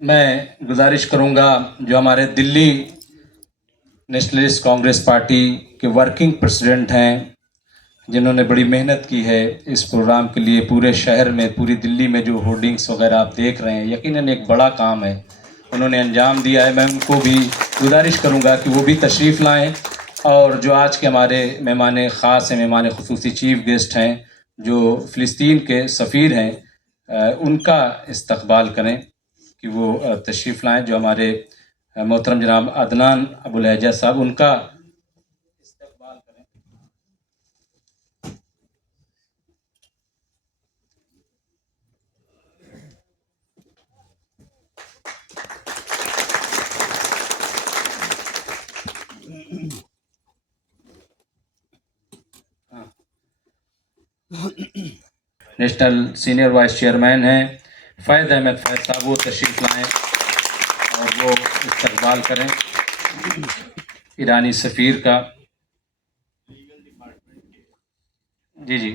मैं गुजारिश करूंगा जो हमारे दिल्ली नेशनलिस्ट कांग्रेस पार्टी के वर्किंग प्रेसिडेंट हैं, जिन्होंने बड़ी मेहनत की है इस प्रोग्राम के लिए, पूरे शहर में, पूरी दिल्ली में जो होर्डिंग्स वगैरह आप देख रहे हैं, यकीनन एक बड़ा काम है उन्होंने अंजाम दिया है। मैं उनको भी गुजारिश करूंगा कि वो भी तशरीफ़ लाएं और जो आज के हमारे मेहमान ख़ास हैं, मेहमान ख़ुसूसी चीफ़ गेस्ट हैं, जो फ़िलिस्तीन के सफ़ीर हैं, उनका इस्तकबाल करें कि वो तशरीफ़ लाएं। जो हमारे मोहतरम जनाब अदनान अबुल हैजा साहब, उनका इस्तकबाल करें। नेशनल सीनियर वाइस चेयरमैन हैं फ़ैज़ अहमद फ़ैज़ साहब, वो तशरीफ़ लाएँ और वो इस्तकबाल करें ईरानी सफ़ीर का। जी जी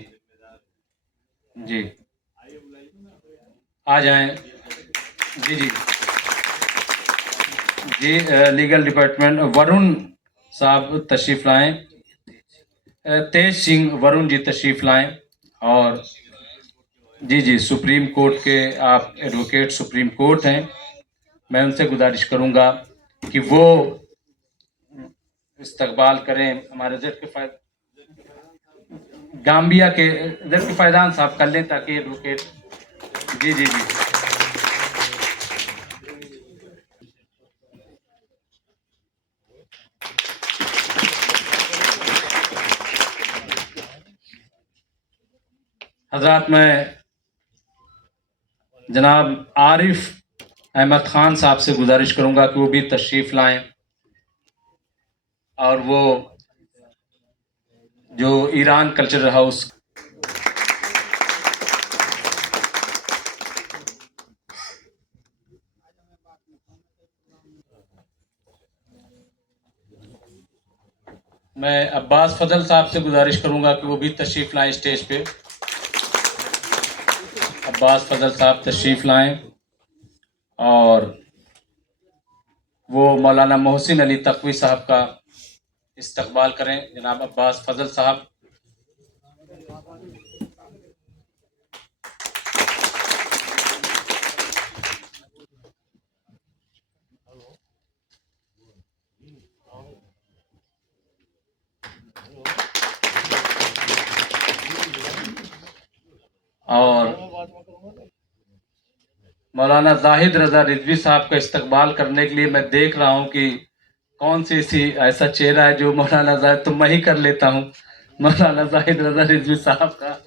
जी, आ जाएं। जी जी जी, लीगल डिपार्टमेंट वरुण साहब तशरीफ़ लाएं, तेज सिंह वरुण जी तशरीफ़ लाएं। और जी जी, सुप्रीम कोर्ट के आप एडवोकेट सुप्रीम कोर्ट हैं, मैं उनसे गुजारिश करूंगा कि वो इस्तकबाल करें। हमारे गाम्बिया के ज़र के फ़ैज़ान साहब कर लें ताकि एडवोकेट। जी जी जी हज़रात, मैं जनाब आरिफ अहमद ख़ान साहब से गुजारिश करूंगा कि वो भी तशरीफ़ लाएं और वो जो ईरान कल्चरल हाउस मैं अब्बास फजल साहब से गुजारिश करूंगा कि वो भी तशरीफ़ लाएं स्टेज पे। अब्बास फजल साहब तशरीफ़ लाएं और वो मौलाना मोहसिन अली तक़वी साहब का इस्तकबाल करें। जनाब अब्बास फजल साहब। और मौलाना जाहिद रज़ा रिजवी साहब का इस्तकबाल करने के लिए मैं देख रहा हूँ कि कौन सी ऐसा चेहरा है जो मौलाना जाहिद, तो मैं ही कर लेता हूँ मौलाना जाहिद रज़ा रिजवी साहब का।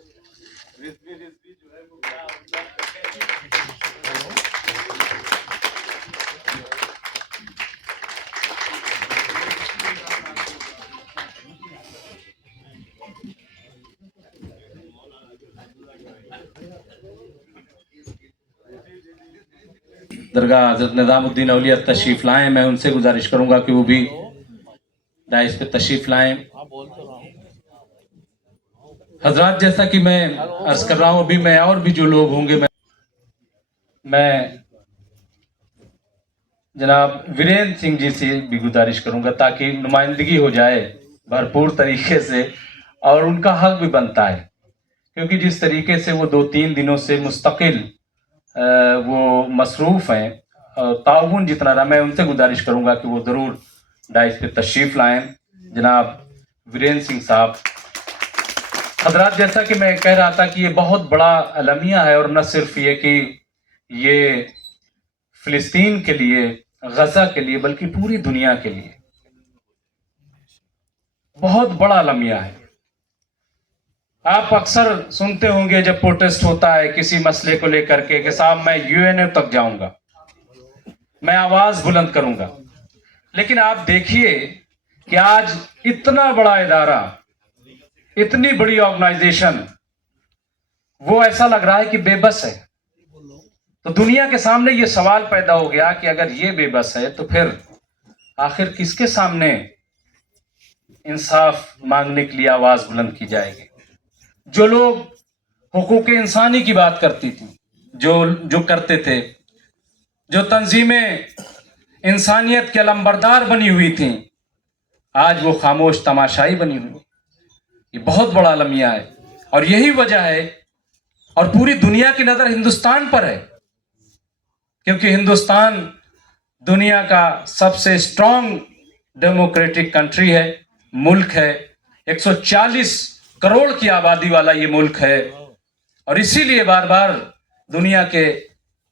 दरगाह हज़रत निज़ामुद्दीन औलिया तशरीफ़ लाएं, मैं उनसे गुजारिश करूंगा कि वो भी डाइस पे तशरीफ़ लाएं। हजरात, जैसा कि मैं अर्ज कर रहा हूँ, अभी मैं और भी जो लोग होंगे, मैं जनाब वीरेंद्र सिंह जी से भी गुजारिश करूंगा ताकि नुमाइंदगी हो जाए भरपूर तरीके से, और उनका हक भी बनता है क्योंकि जिस तरीके से वो 2-3 दिनों से मुस्तकिल वो मसरूफ़ हैं, ताउन जितना रहा, मैं उनसे गुजारिश करूंगा कि वो ज़रूर डाइस पे तशरीफ़ लाएं। जनाब वीरेंद्र सिंह साहब। हजरात, जैसा कि मैं कह रहा था कि ये बहुत बड़ा अलमिया है, और न सिर्फ ये कि ये फ़िलिस्तीन के लिए, गज़ा के लिए, बल्कि पूरी दुनिया के लिए बहुत बड़ा अलमिया है। आप अक्सर सुनते होंगे जब प्रोटेस्ट होता है किसी मसले को लेकर के कि साहब मैं यूएनओ तक जाऊंगा, मैं आवाज बुलंद करूंगा। लेकिन आप देखिए कि आज इतना बड़ा इदारा, इतनी बड़ी ऑर्गेनाइजेशन, वो ऐसा लग रहा है कि बेबस है। तो दुनिया के सामने ये सवाल पैदा हो गया कि अगर ये बेबस है तो फिर आखिर किसके सामने इंसाफ मांगने के लिए आवाज बुलंद की जाएगी। जो लोग हुकूक इंसानी की बात करती थी, जो करते थे, जो तंजीमें इंसानियत के अलंबरदार बनी हुई थीं, आज वो खामोश तमाशाई बनी हुई। ये बहुत बड़ा अलमिया है और यही वजह है, और पूरी दुनिया की नजर हिंदुस्तान पर है, क्योंकि हिंदुस्तान दुनिया का सबसे स्ट्रांग डेमोक्रेटिक कंट्री है, मुल्क है। 140 करोड़ की आबादी वाला ये मुल्क है, और इसीलिए बार बार दुनिया के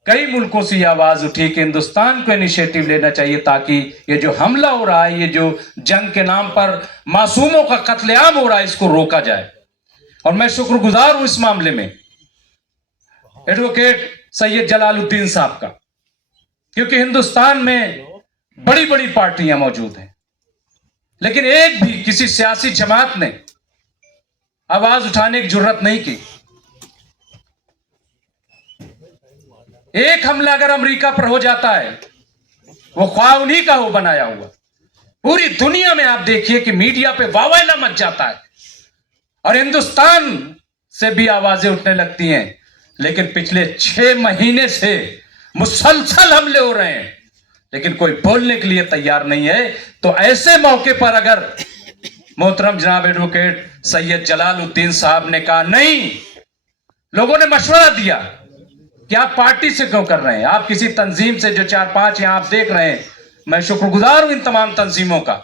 कई मुल्कों से ये आवाज उठी कि हिंदुस्तान को इनिशिएटिव लेना चाहिए, ताकि ये जो हमला हो रहा है, ये जो जंग के नाम पर मासूमों का कत्लेआम हो रहा है, इसको रोका जाए। और मैं शुक्रगुजार हूं इस मामले में एडवोकेट सैयद जलालुद्दीन साहब का, क्योंकि हिंदुस्तान में बड़ी बड़ी पार्टियां मौजूद हैं, लेकिन एक भी किसी सियासी जमात ने आवाज उठाने की जुर्रत नहीं की। एक हमला अगर अमेरिका पर हो जाता है, वो ख्वाह उन्हीं का हो बनाया हुआ, पूरी दुनिया में आप देखिए कि मीडिया पे वावैला मच जाता है और हिंदुस्तान से भी आवाजें उठने लगती हैं। लेकिन पिछले 6 महीने से मुसलसल हमले हो रहे हैं, लेकिन कोई बोलने के लिए तैयार नहीं है। तो ऐसे मौके पर अगर मोहतरम जनाब एडवोकेट सैयद जलालुद्दीन साहब ने कहा नहीं, लोगों ने मशवरा दिया कि आप पार्टी से क्यों कर रहे हैं, आप किसी तंजीम से, जो 4-5 यहां आप देख रहे हैं, मैं शुक्रगुजार हूं इन तमाम तंजीमों का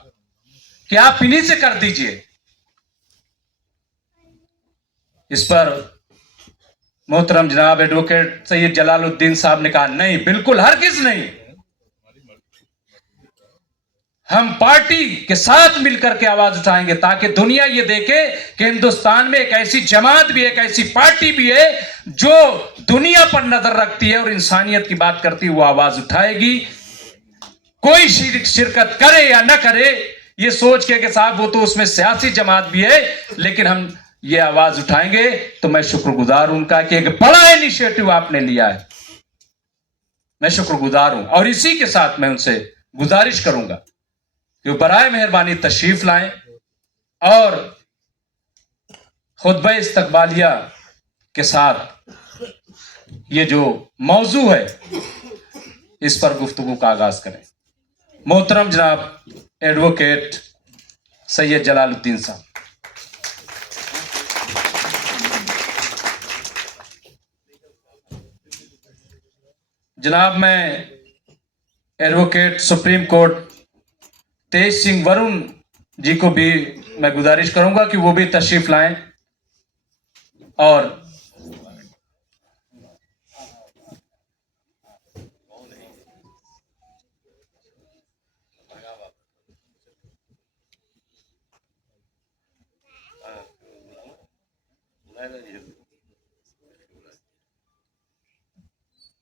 कि आप इन्हीं से कर दीजिए। इस पर मोहतरम जनाब एडवोकेट सैयद जलालुद्दीन साहब ने कहा नहीं, बिल्कुल हरगिज नहीं, हम पार्टी के साथ मिलकर के आवाज उठाएंगे, ताकि दुनिया ये देखे कि हिंदुस्तान में एक ऐसी जमात भी है, एक ऐसी पार्टी भी है जो दुनिया पर नजर रखती है और इंसानियत की बात करती है, वो आवाज उठाएगी। कोई शिरकत करे या न करे, ये सोच के कि साहब वो तो उसमें सियासी जमात भी है, लेकिन हम ये आवाज उठाएंगे। तो मैं शुक्रगुजार हूं उनका कि एक बड़ा इनिशिएटिव आपने लिया है, मैं शुक्रगुजार हूं। और इसी के साथ मैं उनसे गुजारिश करूंगा कि बराए मेहरबानी तशरीफ लाएं और खुतबा इस्तकबालिया के साथ ये जो मौजू है, इस पर गुफ्तगू का आगाज करें। मोहतरम जनाब एडवोकेट सैयद जलालुद्दीन साहब। जनाब, मैं एडवोकेट सुप्रीम कोर्ट तेज सिंह वरुण जी को भी मैं गुजारिश करूंगा कि वो भी तशरीफ लाएं और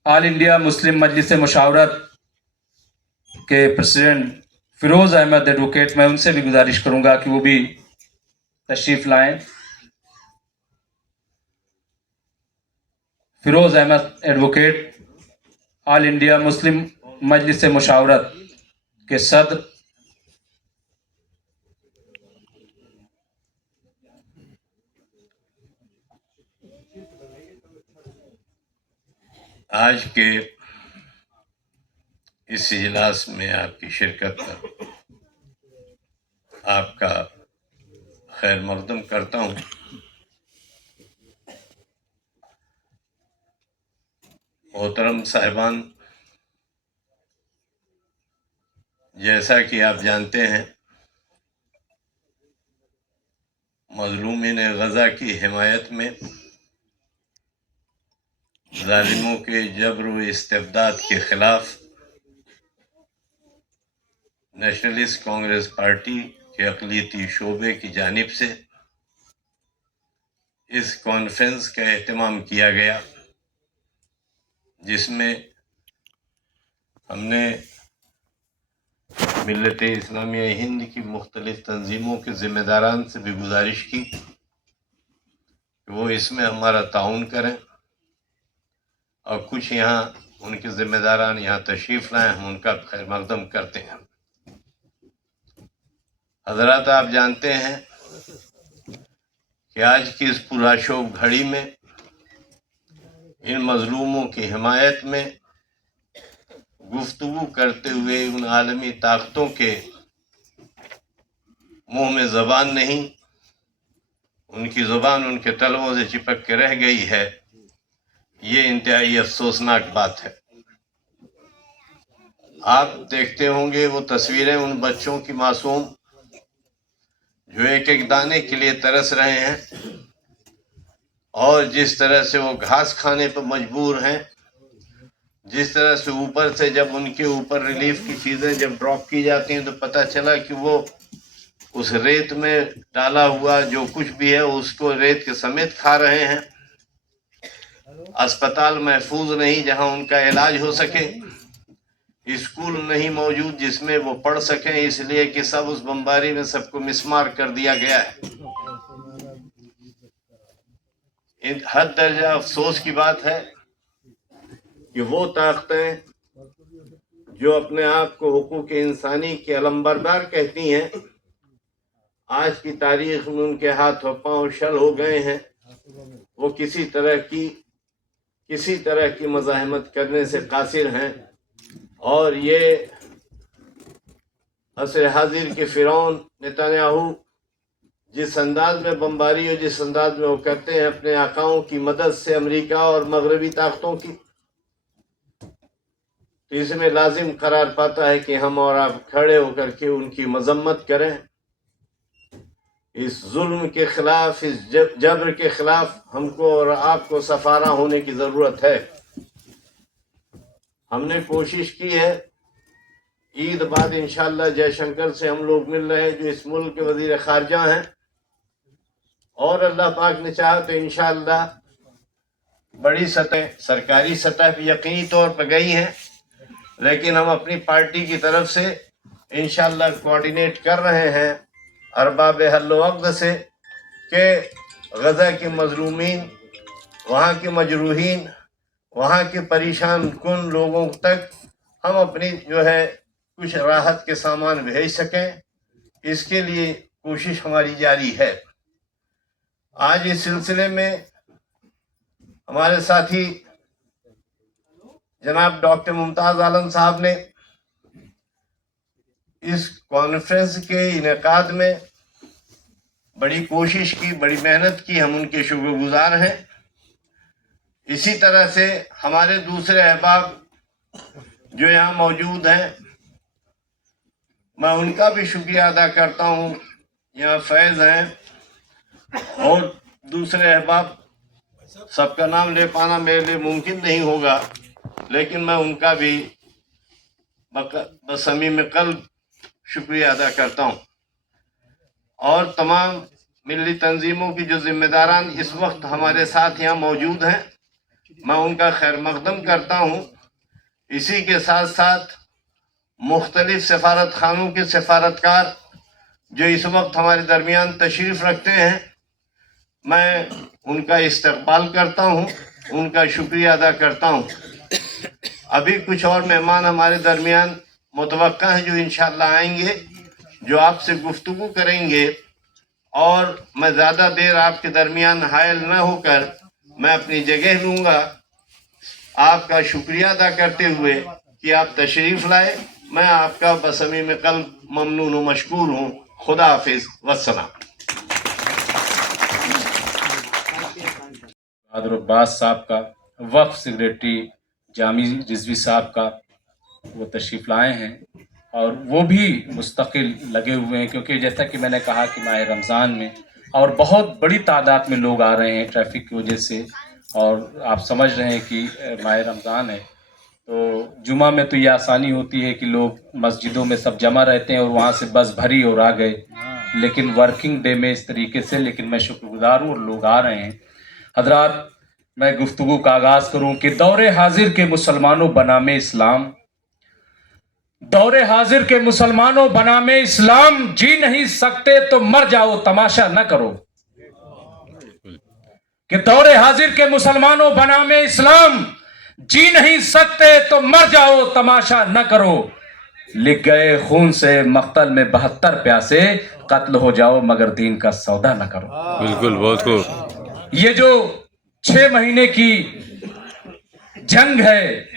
all India Muslim Majlis Mushawarat के प्रेसिडेंट फिरोज अहमद एडवोकेट, मैं उनसे भी गुजारिश करूंगा कि वो भी तशरीफ लाएं। Feroz Ahmed advocate, all India Muslim Majlis Mushawarat के सदर। आज के इस इजलास में आपकी शिरकत पर आपका खैर मकदम करता हूँ। मोहतरम साहिबान, जैसा कि आप जानते हैं, मजलूमीन गज़ा की हिमायत में ज़ालिमों के जबर व इस्तिबदाद के खिलाफ नेशनलिस्ट कांग्रेस पार्टी के अक़लियती शोबे की जानिब से इस कॉन्फ्रेंस का एहतमाम किया गया, जिसमें हमने मिल्लत इस्लामिया हिंद की मुख्तलिफ तंजीमों के ज़िम्मेदारान से भी गुजारिश की कि वो इसमें हमारा ताउन करें, और कुछ यहाँ उनके ज़िम्मेदारान यहाँ तशरीफ़ लाएँ, हम उनका खैर मकदम करते हैं। हज़रात, आप जानते हैं कि आज की इस पुरशोभ घड़ी में इन मजलूमों की हिमायत में गुफ्तगू करते हुए उन आलमी ताकतों के मुंह में ज़बान नहीं, उनकी ज़ुबान उनके तलवों से चिपक के रह गई है। ये इंतहाई अफसोसनाक बात है। आप देखते होंगे वो तस्वीरें उन बच्चों की मासूम जो एक एक दाने के लिए तरस रहे हैं और जिस तरह से वो घास खाने पर मजबूर हैं, जिस तरह से ऊपर से जब उनके ऊपर रिलीफ की चीज़ें जब ड्रॉप की जाती हैं तो पता चला कि वो उस रेत में डाला हुआ जो कुछ भी है उसको रेत के समेत खा रहे हैं। अस्पताल महफूज नहीं जहां उनका इलाज हो सके, स्कूल नहीं मौजूद जिसमें वो पढ़ सकें, इसलिए कि सब उस बमबारी में सबको मिसमार कर दिया गया है। हद दर्जा अफसोस की बात है कि वो ताकतें जो अपने आप को हुकूक इंसानी के अलंबरदार कहती हैं, आज की तारीख में उनके हाथ और पांव शल हो गए हैं। वो किसी तरह की मज़ाहमत करने से कासिर हैं और ये असर हाजिर के फिरौन नेतन्याहू जिस अंदाज में बमबारी और जिस अंदाज में वो करते हैं अपने आकाओं की मदद से अमेरिका और मगरबी ताकतों की, तो इसमें लाजिम करार पाता है कि हम और आप खड़े होकर के उनकी मजम्मत करें। इस जुल्म के खिलाफ, इस जबर के खिलाफ हमको और आपको सफारा होने की ज़रूरत है। हमने कोशिश की है, ईद बाद इंशाअल्लाह जयशंकर से हम लोग मिल रहे हैं जो इस मुल्क के वजीर खारजा हैं, और अल्लाह पाक ने चाहा तो इंशाअल्लाह बड़ी सतह सरकारी सतह पर यकीनी तौर पर गई हैं, लेकिन हम अपनी पार्टी की तरफ से इंशाअल्लाह कोऑर्डिनेट कर रहे हैं अरबाब हल्ल वक़्त से कि गज़ा के मज़लूमीन, वहाँ के मजरूहीन, वहाँ के परेशान कुन लोगों तक हम अपनी जो है कुछ राहत के सामान भेज सकें। इसके लिए कोशिश हमारी जारी है। आज इस सिलसिले में हमारे साथी जनाब डॉक्टर मुमताज़ आलम साहब ने इस कॉन्फ्रेंस के इनेकाद में बड़ी कोशिश की, बड़ी मेहनत की, हम उनके शुक्रगुजार हैं। इसी तरह से हमारे दूसरे अहबाब जो यहाँ मौजूद हैं, मैं उनका भी शुक्रिया अदा करता हूँ। यहाँ फैज़ हैं और दूसरे अहबाब, सबका नाम ले पाना मेरे लिए मुमकिन नहीं होगा, लेकिन मैं उनका भी बसमीम क़ल्ब शुक्रिया अदा करता हूँ। और तमाम मिली तंजीमों की जो जिम्मेदारान इस वक्त हमारे साथ यहाँ मौजूद हैं, मैं उनका खैर मकदम करता हूँ। इसी के साथ साथ मुख्तलिफ सफारत खानों के सफारतकार जो इस वक्त हमारे दरमियान तशरीफ़ रखते हैं, मैं उनका इस्तकबाल करता हूँ, उनका शुक्रिया अदा करता हूँ। अभी कुछ और मेहमान हमारे दरमियान मुतवक्का हैं जो इंशाअल्लाह आएंगे, जो आपसे गुफ्तगू करेंगे, और मैं ज़्यादा देर आपके दरमियान हायल न होकर मैं अपनी जगह लूँगा, आपका शुक्रिया अदा करते हुए कि आप तशरीफ़ लाए। मैं आपका बसमीम क़ल्ब ममनून व मशकूर हूँ। खुदा हाफिज़, वस्सलाम। बहादुर अब्बास साहब का, वक्फ सेक्रेटरी जामी रिजवी साहब का, वो तशरीफ़ लाए हैं और वो भी मुस्तकिल लगे हुए हैं, क्योंकि जैसा कि मैंने कहा कि माह रमज़ान में और बहुत बड़ी तादाद में लोग आ रहे हैं ट्रैफिक की वजह से, और आप समझ रहे हैं कि माह रमज़ान है तो जुमा में तो ये आसानी होती है कि लोग मस्जिदों में सब जमा रहते हैं और वहाँ से बस भरी और आ गए, लेकिन वर्किंग डे में इस तरीके से, लेकिन मैं शुक्रगुजार हूँ और लोग आ रहे हैं। हजरात, मैं गुफ्तगू का आगाज़ करूँ कि दौरे हाजिर के मुसलमानों बनामे इस्लाम, दौरे हाजिर के मुसलमानों बनामे इस्लाम, जी नहीं सकते तो मर जाओ तमाशा न करो। कि दौरे हाजिर के मुसलमानों बनामे इस्लाम, जी नहीं सकते तो मर जाओ तमाशा न करो। लिख गए खून से मख्तल में 72 प्यासे, कत्ल हो जाओ मगर दीन का सौदा न करो। बिल्कुल, बहुत खूब। ये जो 6 महीने की जंग है,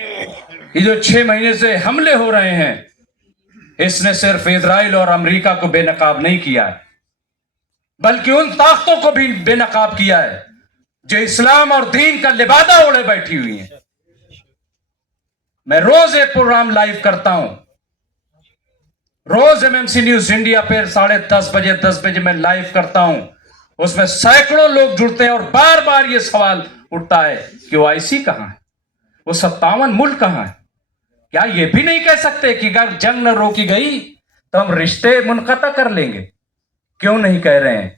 یہ جو 6 مہینے سے حملے ہو رہے ہیں اس نے صرف اسرائیل اور امریکہ کو بے نقاب نہیں کیا ہے بلکہ ان طاقتوں کو بھی بے نقاب کیا ہے جو اسلام اور دین کا لبادہ اوڑے بیٹھی ہوئی ہیں. میں روز ایک پروگرام لائیو کرتا ہوں, روز MMC نیوز انڈیا پہ 10:30 بجے میں لائیو کرتا ہوں. اس میں سینکڑوں لوگ جڑتے ہیں اور بار بار یہ سوال اٹھتا ہے کہ وہ OIC کہاں ہے, وہ 57 ملک کہاں ہے. کیا یہ بھی نہیں کہہ سکتے کہ اگر جنگ نہ روکی گئی تو ہم رشتے منقطع کر لیں گے؟ کیوں نہیں کہہ رہے ہیں؟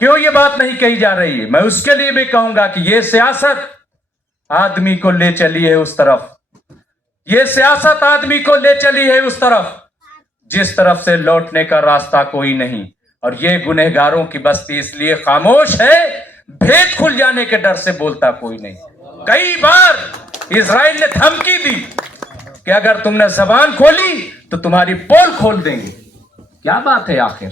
کیوں یہ بات نہیں کہی جا رہی ہے؟ میں اس کے لیے بھی کہوں گا کہ یہ سیاست آدمی کو لے چلی ہے اس طرف, یہ سیاست آدمی کو لے چلی ہے اس طرف جس طرف سے لوٹنے کا راستہ کوئی نہیں. اور یہ گنہگاروں کی بستی اس لیے خاموش ہے, بھید کھل جانے کے ڈر سے بولتا کوئی نہیں. کئی بار اسرائیل نے دھمکی دی کہ اگر تم نے زبان کھولی تو تمہاری پول کھول دیں گے. کیا بات ہے آخر؟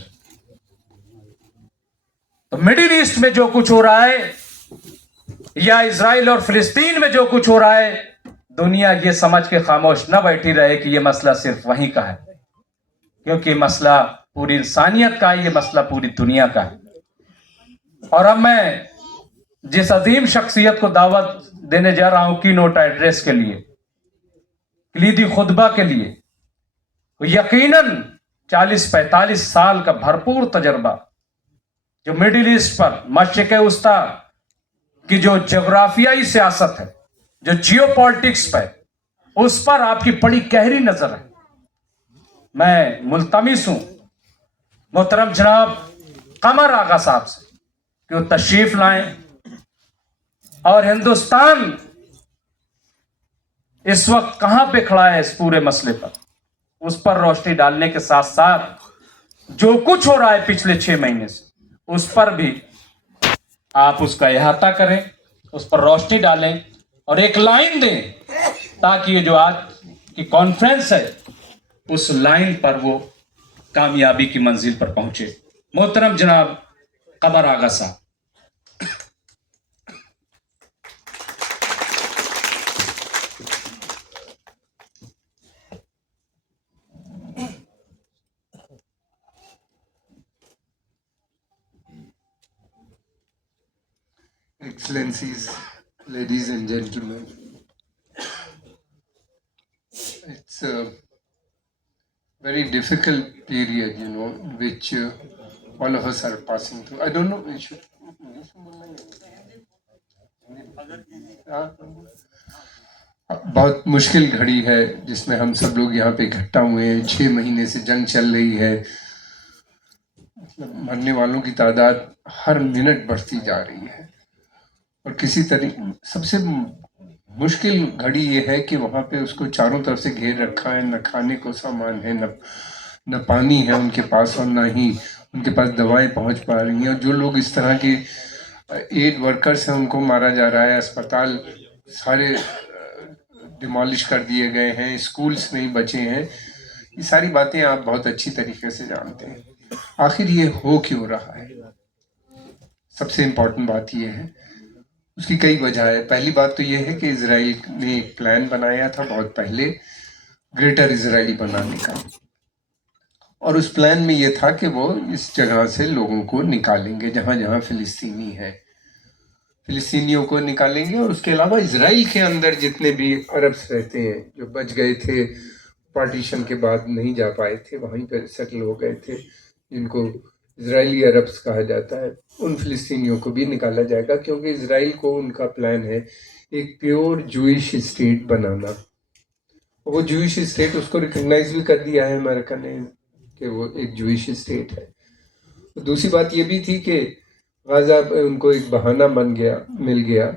تو مڈل ایسٹ میں جو کچھ ہو رہا ہے یا اسرائیل اور فلسطین میں جو کچھ ہو رہا ہے, دنیا یہ سمجھ کے خاموش نہ بیٹھی رہے کہ یہ مسئلہ صرف وہیں کا ہے, کیونکہ یہ مسئلہ پوری انسانیت کا ہے, یہ مسئلہ پوری دنیا کا ہے. اور اب میں جس عظیم شخصیت کو دعوت دینے جا رہا ہوں کی نوٹ ایڈریس کے لیے, کلیدی خطبہ کے لیے, یقیناً 40-45 سال کا بھرپور تجربہ جو مڈل ایسٹ پر, مشرق وسطیٰ کی جو جغرافیائی سیاست ہے, جو جیو پالیٹکس پہ, اس پر آپ کی بڑی گہری نظر ہے. میں ملتمس ہوں محترم جناب قمر آغا صاحب سے کہ وہ تشریف لائیں اور ہندوستان اس وقت کہاں پہ کھڑا ہے اس پورے مسئلے پر, اس پر روشنی ڈالنے کے ساتھ ساتھ جو کچھ ہو رہا ہے پچھلے 6 مہینے سے اس پر بھی آپ اس کا احاطہ کریں, اس پر روشنی ڈالیں اور ایک لائن دیں تاکہ یہ جو آج کی کانفرنس ہے اس لائن پر وہ کامیابی کی منزل پر پہنچے. محترم جناب قمر آغا صاحب. Excellencies, ladies and gentlemen, it's a very difficult period, which all of us are passing through. I don't know, we should. بہت مشکل گھڑی ہے جس میں ہم سب لوگ یہاں پہ اکٹھا ہوئے ہیں. 6 مہینے سے جنگ چل رہی ہے, مرنے والوں کی تعداد ہر منٹ بڑھتی جا رہی ہے, اور کسی طریقے سب سے مشکل گھڑی یہ ہے کہ وہاں پہ اس کو چاروں طرف سے گھیر رکھا ہے, نہ کھانے کو سامان ہے, نہ پانی ہے ان کے پاس, اور نہ ہی ان کے پاس دوائیں پہنچ پا رہی ہیں. اور جو لوگ اس طرح کے ایڈ ورکرز ہیں ان کو مارا جا رہا ہے, اسپتال سارے ڈیمالش کر دیے گئے ہیں, اسکولز نہیں بچے ہیں. یہ ساری باتیں آپ بہت اچھی طریقے سے جانتے ہیں. آخر یہ ہو کیوں رہا ہے؟ سب سے امپورٹنٹ بات یہ ہے, اس کی کئی وجہ ہے. پہلی بات تو یہ ہے کہ اسرائیل نے ایک پلان بنایا تھا بہت پہلے گریٹر اسرائیل بنانے کا, اور اس پلان میں یہ تھا کہ وہ اس جگہ سے لوگوں کو نکالیں گے جہاں جہاں فلسطینی ہے, فلسطینیوں کو نکالیں گے, اور اس کے علاوہ اسرائیل کے اندر جتنے بھی عربس رہتے ہیں جو بچ گئے تھے, پارٹیشن کے بعد نہیں جا پائے تھے, وہیں پہ سیٹل ہو گئے تھے, جن کو اسرائیلی عربس کہا جاتا ہے, ان فلسطینیوں کو بھی نکالا جائے گا. کیونکہ اسرائیل کو ان کا پلان ہے ایک پیور جوئش اسٹیٹ بنانا. وہ جوئش اسٹیٹ اس کو ریکگنائز بھی کر دیا ہے امریکہ نے کہ وہ ایک جوئش اسٹیٹ ہے. دوسری بات یہ بھی تھی کہ غزہ ان کو ایک بہانہ مل گیا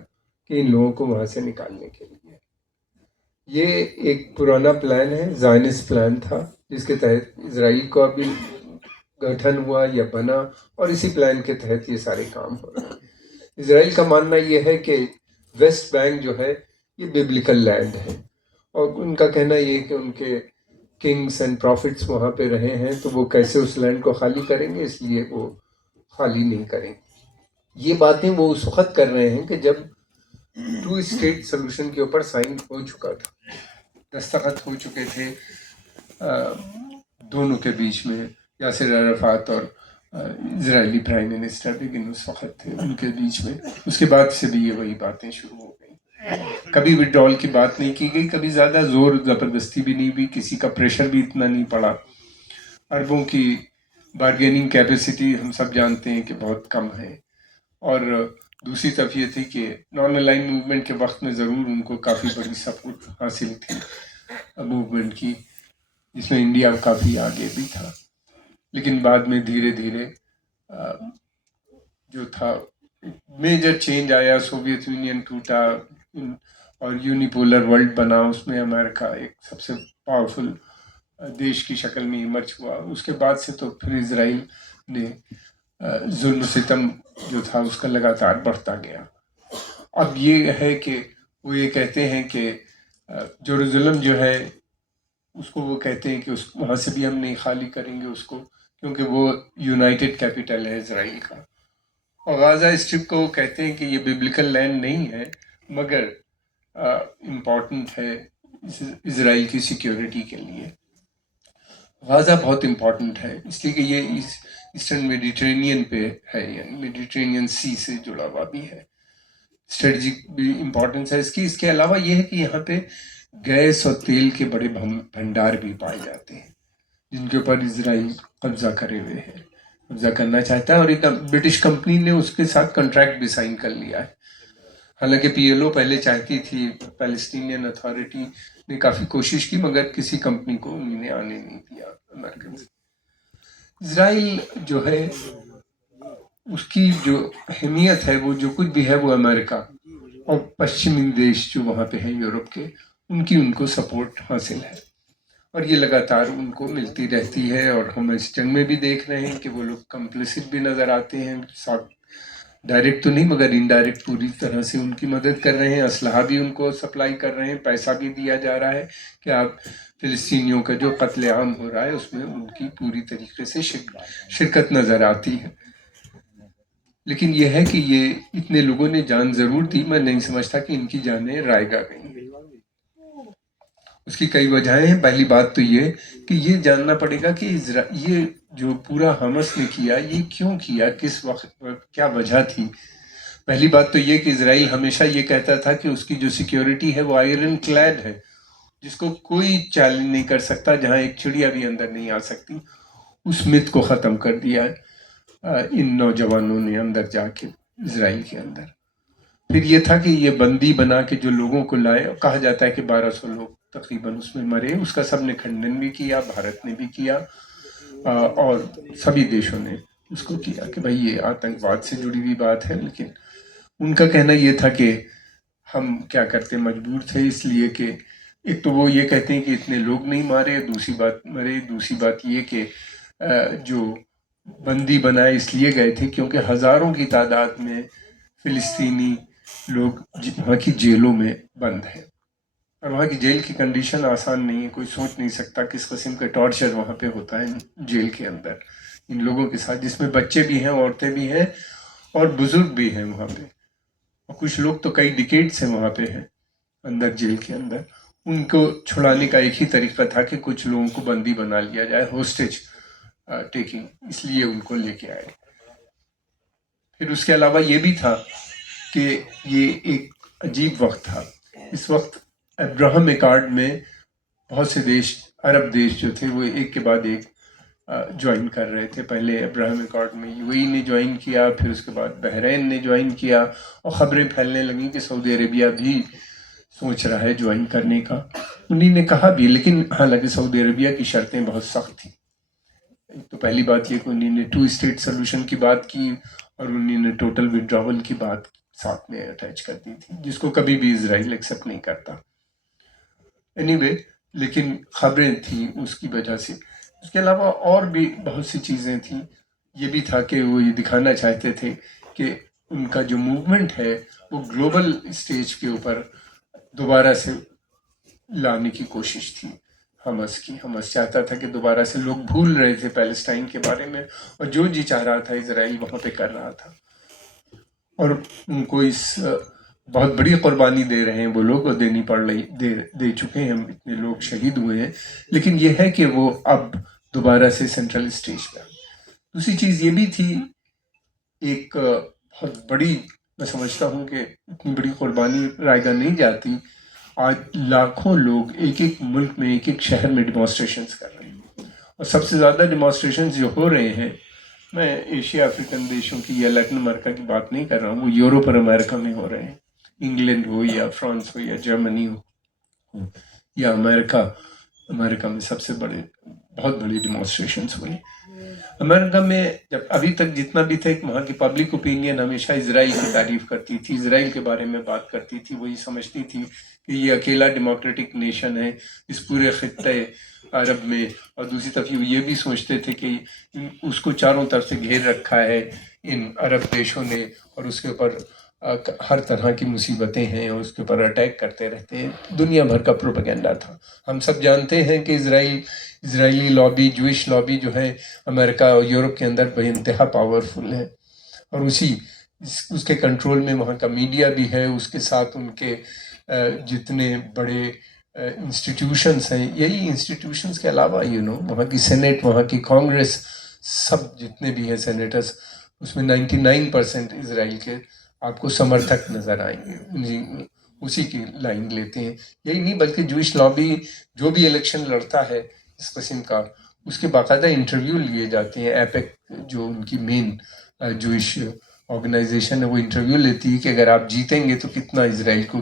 کہ ان لوگوں کو وہاں سے نکالنے کے لیے. یہ ایک پرانا پلان ہے, زائنسٹ پلان تھا, جس کے تحت اسرائیل کو ابھی گٹھن ہوا یا بنا, اور اسی پلان کے تحت یہ سارے کام ہو رہے ہیں. اسرائیل کا ماننا یہ ہے کہ ویسٹ بینک جو ہے یہ بیبلیکل لینڈ ہے, اور ان کا کہنا یہ ہے کہ ان کے کنگز اینڈ پروفٹس وہاں پہ رہے ہیں, تو وہ کیسے اس لینڈ کو خالی کریں گے, اس لیے وہ خالی نہیں کریں. یہ باتیں وہ اس وقت کر رہے ہیں کہ جب टू स्टेट सोल्यूशन के ऊपर साइन हो चुका था, दस्तखत हो चुके थे दोनों के बीच में, यासिर अराफात और इजरायली प्राइम मिनिस्टर बिगिन उस वक्त थे उनके बीच में। उसके बाद से भी ये वही बातें शुरू हो गई, कभी विड्रॉल की बात नहीं की गई, कभी ज़्यादा ज़ोर ज़बरदस्ती भी नहीं हुई, किसी का प्रेशर भी इतना नहीं पड़ा। अरबों की बार्गेनिंग कैपेसिटी हम सब जानते हैं कि बहुत कम है। और दूसरी तरफ ये थी कि नॉन अलाइन मूवमेंट के वक्त में ज़रूर उनको काफ़ी बड़ी सपोर्ट हासिल थी मूवमेंट की, जिसमें इंडिया काफ़ी आगे भी था। लेकिन बाद में धीरे धीरे जो था मेजर चेंज आया, सोवियत यूनियन टूटा और यूनिपोलर वर्ल्ड बना, उसमें अमेरिका एक सबसे पावरफुल देश की शक्ल में इमर्ज हुआ। उसके बाद से तो फिर इजराइल ने जुल्म सितम जो था उसका लगातार बढ़ता गया। अब ये है कि वो ये कहते हैं कि जेरूसलम जो है उसको वो कहते हैं कि उस वहाँ से भी हम नहीं खाली करेंगे उसको, क्योंकि वो यूनाइटेड कैपिटल है इजराइल का। और गाज़ा स्ट्रिप को वो कहते हैं कि ये बिब्लिकल लैंड नहीं है, मगर इम्पॉर्टेंट है इजराइल की सिक्योरिटी के लिए। गाज़ा बहुत इम्पॉर्टेंट है इसलिए कि ये ईस्टर्न मेडिटेरेनियन पे है, यानी मेडिटेरेनियन सी से जुड़ा हुआ भी है, स्ट्रेटजिक भी इम्पोर्टेंस है इसकी। इसके अलावा ये है कि यहाँ पे गैस और तेल के बड़े भंडार भी पाए जाते हैं, जिनके ऊपर इजराइल कब्जा करे हुए है, कब्जा करना चाहता है। और एक ब्रिटिश कंपनी ने उसके साथ कॉन्ट्रैक्ट भी साइन कर लिया है। हालांकि पीएलओ पहले चाहती थी, पैलेस्टीनियन अथॉरिटी ने काफ़ी कोशिश की, मगर किसी कंपनी को उन्होंने आने नहीं दिया अमेरिकन। इजराइल जो है उसकी जो अहमियत है, वो जो कुछ भी है, वो अमेरिका और पश्चिमी देश जो वहाँ पे हैं यूरोप के, उनकी उनको सपोर्ट हासिल है और ये लगातार उनको मिलती रहती है। और हम इस जंग में भी देख रहे हैं कि वो लोग कंप्लिसिट भी नज़र आते हैं, साथ डायरेक्ट तो नहीं मगर इनडायरेक्ट पूरी तरह से उनकी मदद कर रहे हैं, असलहा भी उनको सप्लाई कर रहे हैं, पैसा भी दिया जा रहा है कि आप फिलिस्तीनियों का जो कत्लेआम हो रहा है उसमें उनकी पूरी तरीके से शिरकत नज़र आती है। लेकिन यह है कि ये इतने लोगों ने जान ज़रूर दी, मैं नहीं समझता कि इनकी जानें रायगा गई। उसकी कई वजहें हैं। पहली बात तो ये कि ये जानना पड़ेगा कि ये जो पूरा हमस ने किया, ये क्यों किया, किस वक्त, क्या वजह थी। पहली बात तो ये कि इजराइल हमेशा ये कहता था कि उसकी जो सिक्योरिटी है वो आयरन क्लैड है, जिसको कोई चैलेंज नहीं कर सकता, जहाँ एक चिड़िया भी अंदर नहीं आ सकती। उस मिथ को ख़त्म कर दिया इन नौजवानों ने अंदर जाके इजराइल के अंदर। फिर ये था कि ये बंदी बना के जो लोगों को लाए, कहा जाता है कि 1200 लोग तकरीबन उसमें मरे, उसका सब ने खंडन भी किया, भारत ने भी किया और सभी देशों ने उसको किया कि भाई ये आतंकवाद से जुड़ी हुई बात है। लेकिन उनका कहना ये था कि हम क्या करते, मजबूर थे, इसलिए कि एक तो वो ये कहते हैं कि इतने लोग नहीं मारे, दूसरी बात ये कि जो बंदी बनाए इसलिए गए थे क्योंकि हज़ारों की तादाद में फ़िलिस्तीनी लोग वहाँ की जेलों में बंद हैं और वहाँ की जेल की कंडीशन आसान नहीं है। कोई सोच नहीं सकता किस किस्म का टॉर्चर वहाँ पे होता है जेल के अंदर इन लोगों के साथ, जिसमें बच्चे भी हैं, औरतें भी हैं और बुजुर्ग भी हैं वहाँ पे। और कुछ लोग तो कई डिकेड से वहाँ पे हैं अंदर जेल के अंदर। उनको छुड़ाने का एक ही तरीका था कि कुछ लोगों को बंदी बना लिया जाए, होस्टेज टेकिंग, इसलिए उनको लेके आए। फिर उसके अलावा ये भी था कि ये एक अजीब वक्त था। इस वक्त अब्राहम एकॉर्ड में बहुत से देश, अरब देश जो थे, वो एक के बाद एक ज्वाइन कर रहे थे। पहले अब्राहम एकॉर्ड में यूएई ने ज्वाइन किया, फिर उसके बाद बहरीन ने ज्वाइन किया और ख़बरें फैलने लगी कि सऊदी अरेबिया भी सोच रहा है ज्वाइन करने का। उन्हीं ने कहा भी, लेकिन हालांकि सऊदी अरेबिया की शर्तें बहुत सख्त थी। तो पहली बात ये कि उन्होंने 2 स्टेट सोल्यूशन की बात की और उन्होंने टोटल विड्रॉवल की बात साथ में अटैच कर दी थी, जिसको कभी भी इजराइल एक्सेप्ट नहीं करता। एनीवे, लेकिन खबरें थी उसकी वजह से। उसके अलावा और भी बहुत सी चीज़ें थी। ये भी था कि वो ये दिखाना चाहते थे कि उनका जो मूवमेंट है वो ग्लोबल स्टेज के ऊपर दोबारा से लाने की कोशिश थी हमस की। हमस चाहता था कि दोबारा से लोग भूल रहे थे पैलेस्टाइन के बारे में और जो जी चाह रहा था इजराइल वहाँ पे कर रहा था। और उनको इस बहुत बड़ी कुर्बानी दे रहे हैं वो लोग, और देनी पड़ रही दे चुके हैं, इतने लोग शहीद हुए हैं, लेकिन ये है कि वो अब दोबारा से सेंट्रल स्टेज पर। दूसरी चीज़ ये भी थी, एक बहुत बड़ी, मैं समझता हूँ कि इतनी बड़ी कुर्बानी रायगा नहीं जाती। आज लाखों लोग एक एक मुल्क में, एक एक शहर में डिमॉन्स्ट्रेशंस कर रहे हैं, और सबसे ज़्यादा डिमॉन्स्ट्रेशंस जो हो रहे हैं, मैं एशिया अफ्रीकन देशों की या लैटिन अमेरिका की बात नहीं कर रहा हूँ, वो यूरोप और अमेरिका में हो रहे हैं। इंग्लैंड हो या फ्रांस हो या जर्मनी हो या अमेरिका में सबसे बड़े, बहुत बड़ी डिमॉन्स्ट्रेशंस हुई। अमेरिका में जब अभी तक जितना भी था, वहाँ की पब्लिक ओपिनियन हमेशा इजराइल की तारीफ करती थी, इजराइल के बारे में बात करती थी, वही समझती थी कि ये अकेला डेमोक्रेटिक नेशन है इस पूरे खित्ते अरब में, और दूसरी तरफ ये भी सोचते थे कि उसको चारों तरफ से घेर रखा है इन अरब देशों ने, और उसके ऊपर हर तरह की मुसीबतें हैं, और उसके ऊपर अटैक करते रहते हैं। दुनिया भर का प्रोपेगेंडा था। हम सब जानते हैं कि इजरायली लॉबी, जूइश लॉबी जो है अमेरिका और यूरोप के अंदर बेइंतहा पावरफुल है, और उसके कंट्रोल में वहाँ का मीडिया भी है, उसके साथ उनके जितने बड़े इंस्टीट्यूशंस हैं, यही इंस्टीट्यूशंस के अलावा वहाँ की सेनेट, वहाँ की कांग्रेस, सब जितने भी हैं सेनेटर्स, उसमें 99% इजराइल के आपको समर्थक नज़र आएंगे, उसी की लाइन लेते हैं। यही नहीं बल्कि जूइश लॉबी जो भी इलेक्शन लड़ता है इस किस्म का, उसके बाकायदा इंटरव्यू लिए जाते हैं। एपेक जो उनकी मेन जूइश ऑर्गेनाइजेशन है, वो इंटरव्यू लेती है कि अगर आप जीतेंगे तो कितना इजराइल को